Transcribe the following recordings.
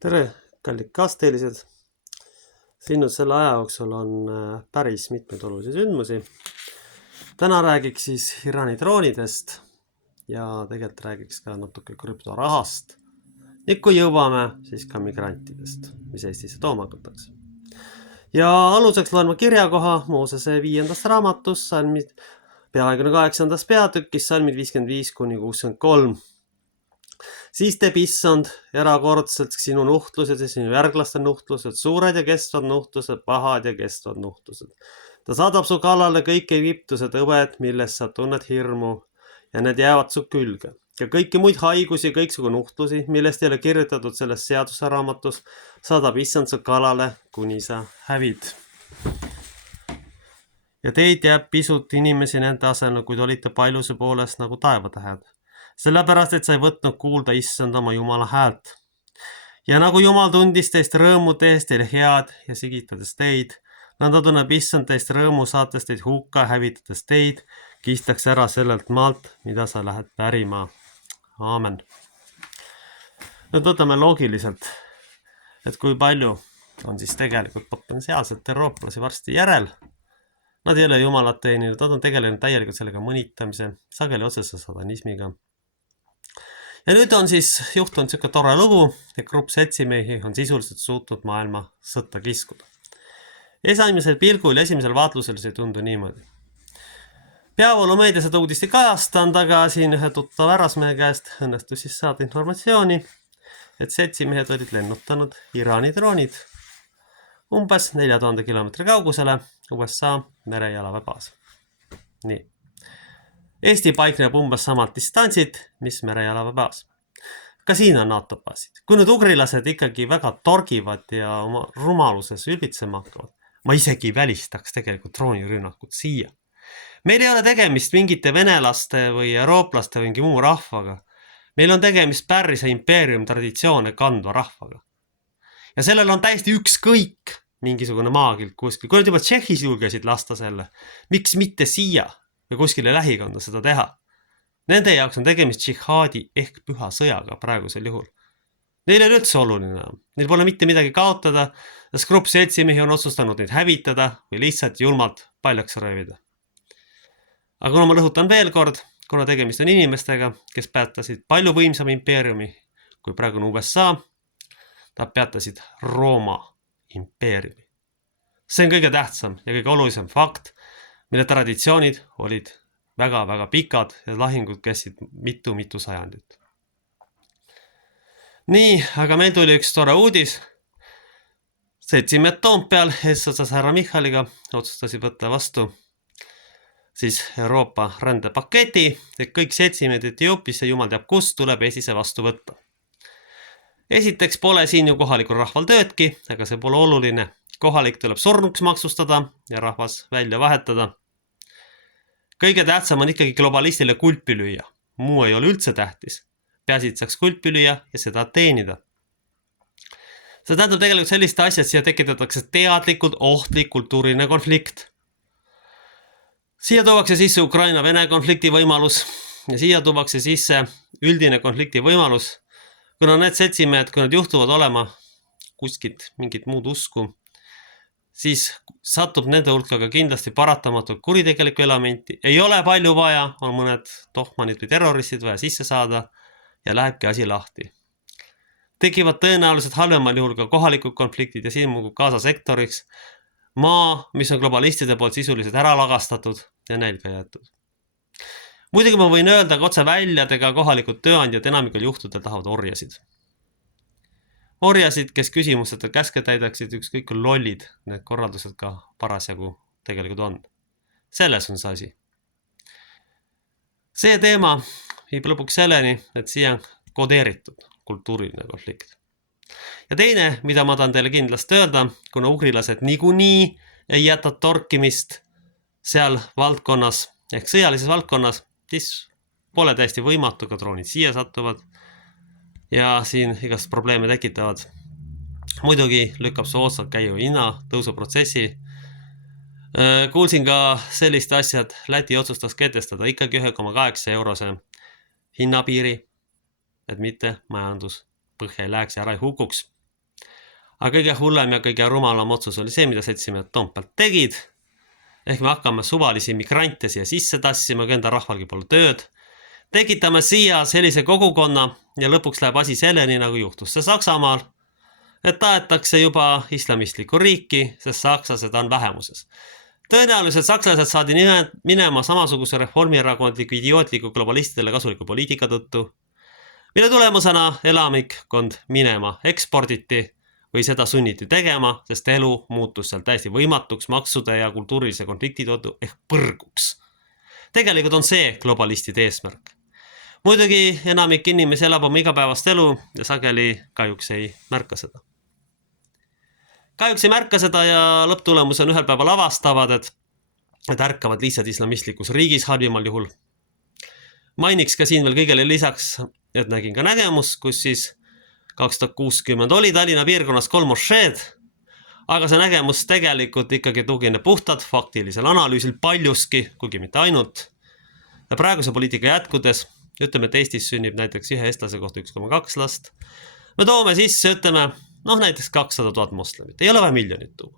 Tere, kallid kaasteelised. Siin selle aja jooksul on päris mitmeid olulisi sündmusi. Täna räägiks siis Iraani droonidest ja tegelikult räägiks ka natuke krüptorahast. Ja kui jõuame, siis ka migrantidest, mis Eestisse tooma hakatakse. Ja aluseks loen ma kirjakoha Moosese 5. raamatus, salmid peaaegu 8. peatükis, salmid 55-63. Siis teeb issand erakordselt sinu nuhtlused ja sinu järglaste nuhtlused, suured ja kestvad nuhtlused, pahad ja kestvad nuhtlused. Ta saadab su kallale kõik Egiptuse tõved, millest sa tunned hirmu ja need jäävad su külge. Ja kõiki muid haigusi, kõiksugu nuhtlusi, millest ei ole kirjutatud selles seaduse raamatus, saadab issand su kallale, kuni sa hävid. Ja teid jääb pisut inimesi nende asemel, kuid olite paljuse poolest nagu taevatähed. Sellepärast, et sa ei võtnud kuulda issand oma Jumala häält. Ja nagu Jumal tundis teist rõõmu tehes teile head ja sigitades teid, nõnda tunneb issand teist rõõmu saates teid hukka ja hävitades teid, kistaks ära sellelt maalt, mida sa lähed pärima. Aamen. Nüüd võtame loogiliselt, et kui palju on siis tegelikult potentsiaalselt eurooplasi varsti järel. Nad ei ole Jumalat teeninud, nad on tegelenud täielikult sellega mõnitamise, sageli otsese satanismiga. Ja nüüd on siis juhtunud siuke tore lugu, et grupp seltsimehi on sisuliselt suutnud maailma sõtta kiskuda. Esimesel pilgul ja esimesel vaatlusel see ei tundu niimoodi. Peavoolumeedia seda uudist ei kajastanud, aga siin ühe tuttava härrasmehe käest õnnestus siis saada informatsiooni, et seltsimehed olid lennutanud Iraani droonid umbes 4000 kilomeetri kaugusele USA merejalaväebaas. Nii. Eesti paikneb umbes samad distantsid, mis merejalaväebaas. Ka siin on NATO baasid. Kui nüüd ugrilased ikkagi väga torgivad ja oma rumaluses ülbitsema hakkavad, ma isegi välistaks tegelikult droonirünnakut siia. Meil ei ole tegemist mingite venelaste või eurooplaste või mingi muu rahvaga. Meil on tegemist Pärsia impeerium traditsioone kandva rahvaga. Ja sellel on täiesti ükskõik mingisugune maagilt kuskil. Kui nüüd juba Tšehhis julgesid lasta selle, miks mitte siia või kuskile lähikonda seda teha? Nende jaoks on tegemist džihaadi ehk püha sõjaga praegusel juhul. Neil on üldse oluline. Neil pole mitte midagi kaotada, sest grupp seltsimehi on otsustanud neid hävitada või lihtsalt julmalt paljaks röövida. Aga kuna ma lõhutan veel kord, kuna tegemist on inimestega, kes päätasid palju võimsama impeeriumi kui praegune USA, nad päätasid Rooma impeeriumi. See on kõige tähtsam ja kõige olulisem fakt, mille traditsioonid olid väga-väga pikad ja lahingud käisid mitu sajandit. Nii, aga meil tuli üks tore uudis. Seltsimehed Toompeal eesotsas härra Michaliga otsustasid võtta vastu siis Euroopa rändepaketi, et kõik seltsimehed Etioopisse, jumal teab kust, tuleb Eestisse vastu võtta. Esiteks pole siin ju kohalikul rahval töödki, aga see pole oluline. Kohalik tuleb surnuks maksustada ja rahvas välja vahetada. Kõige tähtsam on ikkagi globalistile kulpi lüüa. Muu ei ole üldse tähtis. Peasid saaks kulpi lüüa ja seda teenida. See tähendab tegelikult sellist asja, et siia tekitatakse teadlikult ohtlik kultuuriline konflikt. Siia tuuakse sisse Ukraina-Vene konflikti võimalus ja siia tuuakse sisse üldine konflikti võimalus, kuna need seltsimehed, kui nad juhtuvad olema kuskilt mingit muud usku, siis satub nende hulka ka kindlasti paratamatult kuritegelikku elementi. Ei ole palju vaja, on mõned tohmanid või terroristid vaja sisse saada ja lähebki asi lahti. Tekivad tõenäoliselt halvemal juhul ka kohalikud konfliktid ja siin mugu kaasa sektoriks maa, mis on globalistide poolt sisuliselt ära lagastatud ja nälga jäetud. Muidugi ma võin öelda ka otse välja, et ega kohalikud tööandjad enamikul juhtudel tahavad orjasid. Orjasid, kes küsimusteta käske täidaksid, ükskõik kui lollid need korraldused ka parasjagu tegelikult on. Selles on see asi. See teema viib lõpuks selleni, et siia on kodeeritud kultuuriline konflikt. Ja teine, mida ma tahan teile kindlasti öelda, kuna ugrilased niikuinii ei jäta torkimist seal valdkonnas ehk sõjalises valdkonnas, siis pole täiesti võimatu, ka droonid siia satuvad ja siin igast probleeme tekitavad. Muidugi lükkab soodsalt käiva hinna tõusu protsessi. Kuulsin ka sellist asja, et Läti otsustas kehtestada ikkagi 1,8 eurose hinnapiiri, et mitte majandus põhja ei läheks ja ära ei hukuks. Aga kõige hullem ja kõige rumalam otsus oli see, mida seltsimehed Toompealt tegid. Ehk me hakkame suvalisi migrante siia sisse tassima, kui enda rahvalgi pole tööd. Tekitame siia sellise kogukonna ja lõpuks läheb asi selleni, nagu juhtus see Saksamaal, et tahetakse juba islamistlikku riiki, sest sakslased on vähemuses. Tõenäoliselt sakslased saadi minema samasuguse reformierakondliku idiootliku globalistidele kasuliku poliitika tõttu, mille tulemusena elamikkond minema eksporditi või seda sunniti tegema, sest elu muutus seal täiesti võimatuks maksude ja kultuurilise konflikti tõttu ehk põrguks. Tegelikult on see globalistide eesmärk. Muidugi enamik inimesi elab oma igapäevast elu ja sageli kahjuks ei märka seda. Kahjuks ei märka seda ja lõpptulemus on ühel päeval avastavad, et ärkavad lihtsalt islamistlikus riigis halvimal juhul. Mainiks ka siin veel kõigele lisaks, et nägin ka nägemus, kus siis 2060 oli Tallinna piirkonnas 3 mošeed, aga see nägemus tegelikult ikkagi tugineb puhtalt faktilisel analüüsil paljuski, kuigi mitte ainult. Ja praeguse poliitika jätkudes, ütleme, et Eestis sünnib näiteks ühe eestlase kohta 1,2 last. Me toome sisse, ütleme, näiteks 200 000 moslemit. Ei ole vaja miljonit tuua.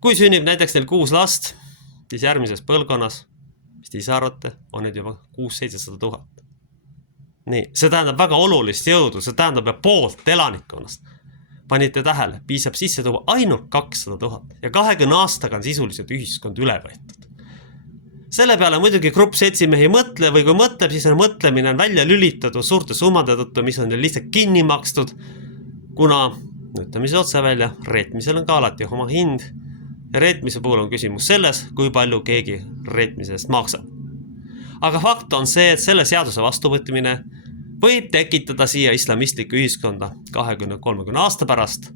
Kui sünnib näiteks neil 6 last, siis järgmises põlvkonnas, mis te ise arvate, on need juba 600-700 000. Nii, see tähendab väga olulist jõudu, see tähendab ja poolt elanikkonnast. Panite tähele, piisab sisse tuua ainult 200 000 ja 20 aastaga on sisuliselt ühiskond üle võetud. Selle peale muidugi grupp seltsimehi mõtle või kui mõtleb, siis mõtlemine on välja lülitatud suurte summade tõttu, mis on neil lihtsalt kinni makstud, kuna, ütleme siis otse välja, reetmisel on ka alati oma hind ja reetmise puhul on küsimus selles, kui palju keegi reetmise eest maksab. Aga fakt on see, et selle seaduse vastuvõtmine võib tekitada siia islamistlikku ühiskonda 20-30 aasta pärast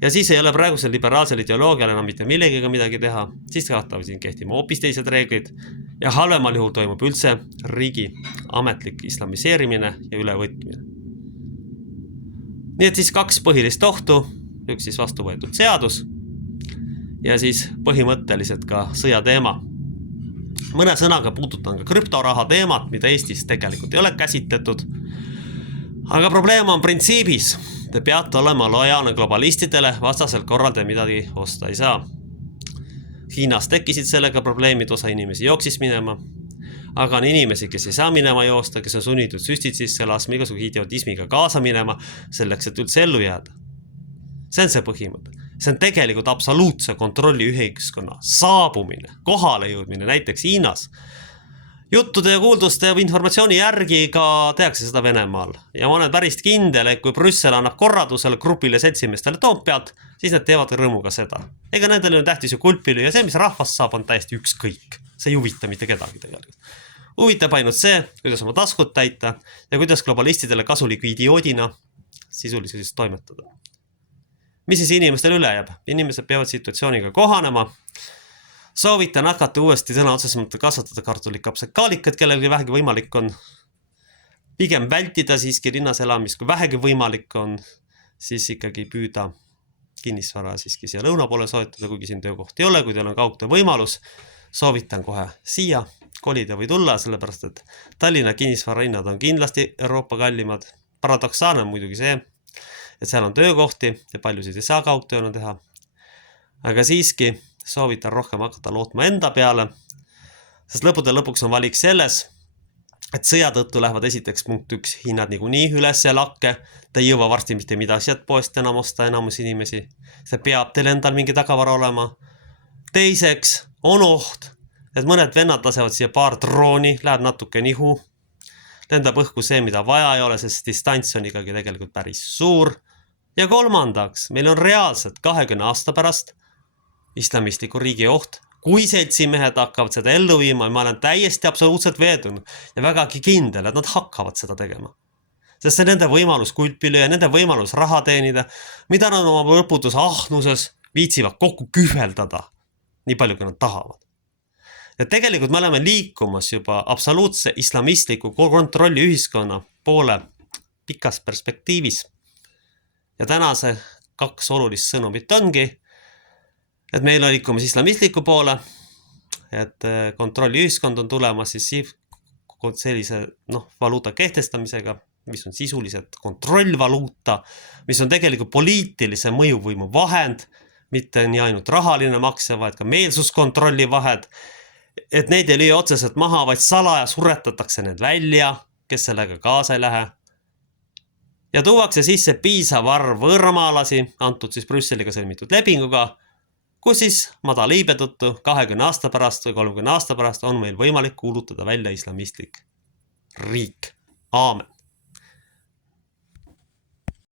ja siis ei ole praegusel liberaalsel ideoloogial enam mitte millegiga midagi teha, siis hakkavad siin kehtima hoopis teised reeglid ja halvemal juhul toimub üldse riigi ametlik islamiseerimine ja ülevõtmine. Nii et siis 2 põhilist ohtu, üks siis vastu võetud seadus ja siis põhimõtteliselt ka sõjateema. Mõne sõnaga puudutan ka krüptoraha teemat, mida Eestis tegelikult ei ole käsitletud. Aga probleem on printsiibis. Te peate olema lojaalne globalistidele, vastasel korral te midagi osta ei saa. Hiinas tekkisid sellega probleemid, osa inimesi jooksis minema. Aga on inimesi, kes ei saa minema joosta, kes on sunnitud süstid sisse laskma, igasugu idiotismiga kaasa minema, selleks, et üldse ellu jääda. See on see põhimõte. See on tegelikult absoluutse kontrolli ühiskonna saabumine, kohale jõudmine näiteks Hiinas. Juttude ja kuulduste ja informatsiooni järgi ka tehakse seda Venemaal. Ja ma olen päris kindel, et kui Brüssel annab korradusele grupile seltsimestele Toompealt, siis nad teevad rõõmuga seda. Ega nendel on tähtis ju kulpili ja see, mis rahvast saab, on täiesti ükskõik. See ei huvita mitte kedagi tegelikult. Huvitab ainult see, kuidas oma taskut täita ja kuidas globalistidele kasuliku idioodina sisuliselt toimetada. Mis siis inimestel üle jääb? Inimesed peavad situatsiooniga kohanema. Soovitan hakata uuesti sõna otseses mõttes kasvatada kartulikapsed kaalikat, kellelgi vähegi võimalik on. Pigem vältida siiski linnas elamist, kui vähegi võimalik on, siis ikkagi püüda kinnisvara siiski siia lõuna poole soetada, kuigi siin töökoht ei ole, kui teil on kaugtöö võimalus. Soovitan kohe siia kolida või tulla, sellepärast et Tallinna kinnisvara hinnad on kindlasti Euroopa kallimad. Paradoksaalne on muidugi see, et seal on töökohti ja paljusid ei saa kaugtööna teha. Aga siiski soovitan rohkem hakata lootma enda peale, sest lõppude lõpuks on valik selles, et sõja tõttu lähevad esiteks punkt 1 hinnad niikuinii üles ja lakke, ta ei jõua varsti mitte midagi sealt poest enam osta enamus inimesi, see peab teil endal mingi tagavara olema. Teiseks on oht, et mõned vennad lasevad siia paar drooni, läheb natuke nihu, lendab õhku see, mida vaja ei ole, sest distants on ikkagi tegelikult päris suur. Ja kolmandaks, meil on reaalselt 20 aasta pärast islamistliku riigi oht, kui seltsimehed hakkavad seda ellu viima, ma olen täiesti absoluutselt veendunud ja vägagi kindel, et nad hakkavad seda tegema. Sest see nende võimalus kulpile ja nende võimalus raha teenida, mida nad oma lõputus ahnuses viitsivad kokku kühveldada, nii palju kui nad tahavad. Ja tegelikult me oleme liikumas juba absoluutse islamistliku kontrolli ühiskonna poole pikas perspektiivis. Ja tänase 2 olulist sõnumit ongi, et meil on liikumas islamistliku poole, et kontrolli ühiskond on tulemas siis sellise valuuta kehtestamisega mis on sisuliselt kontrollvaluuta, mis on tegelikult poliitilise mõjuvõimu vahend, mitte nii ainult rahaline makse, vaid ka meelsuskontrolli vahend, et neid ei lüüa otseselt maha, vaid salaja suretatakse need välja, kes sellega kaasa ei lähe. Ja tuuakse sisse piisav arv võõramaalasi, antud siis Brüsseliga sõlmitud lepinguga, kus siis madala iibe tõttu 20 aasta pärast või 30 aasta pärast on meil võimalik kuulutada välja islamistlik riik. Aamen.